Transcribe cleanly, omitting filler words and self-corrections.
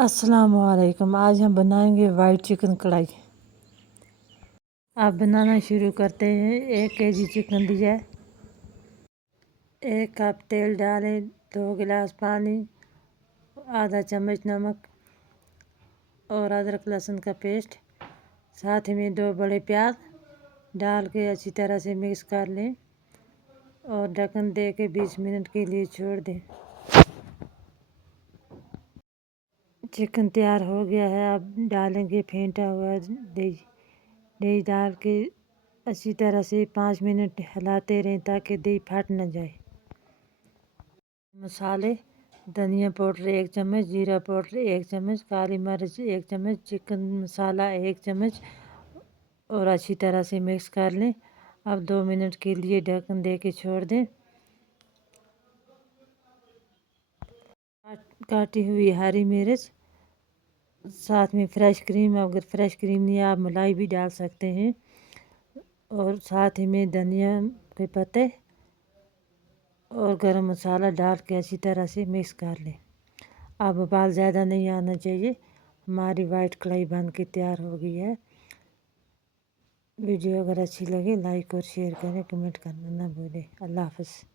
अस्सलामुअलैकुम। आज हम बनाएंगे वाइट चिकन कढ़ाई। आप बनाना शुरू करते हैं। 1 केजी चिकन लिया, 1 कप तेल डालें, 2 गिलास पानी, आधा चम्मच नमक और अदरक लहसुन का पेस्ट, साथ ही में 2 बड़े प्याज डाल के अच्छी तरह से मिक्स कर लें और ढक्कन दे के 20 मिनट के लिए छोड़ दें। चिकन तैयार हो गया है। अब डालेंगे फेंटा हुआ दही डाल के अच्छी तरह से 5 मिनट हिलाते रहें ताकि दही फट न जाए। मसाले: धनिया पाउडर 1 चम्मच, जीरा पाउडर 1 चम्मच, काली मिर्च 1 चम्मच, चिकन मसाला 1 चम्मच और अच्छी तरह से मिक्स कर लें। अब 2 मिनट के लिए ढक्कन दे के छोड़ दें। काटी हुई हरी मिर्च, साथ में फ्रेश क्रीम, अगर फ्रेश क्रीम नहीं आप मलाई भी डाल सकते हैं, और साथ ही में धनिया के पत्ते और गरम मसाला डाल के अच्छी तरह से मिक्स कर लें। अब उबाल ज़्यादा नहीं आना चाहिए। हमारी वाइट कढ़ाई बन के तैयार हो गई है। वीडियो अगर अच्छी लगे लाइक और शेयर करें, कमेंट करना ना भूलें। अल्लाह हाफ़िज़।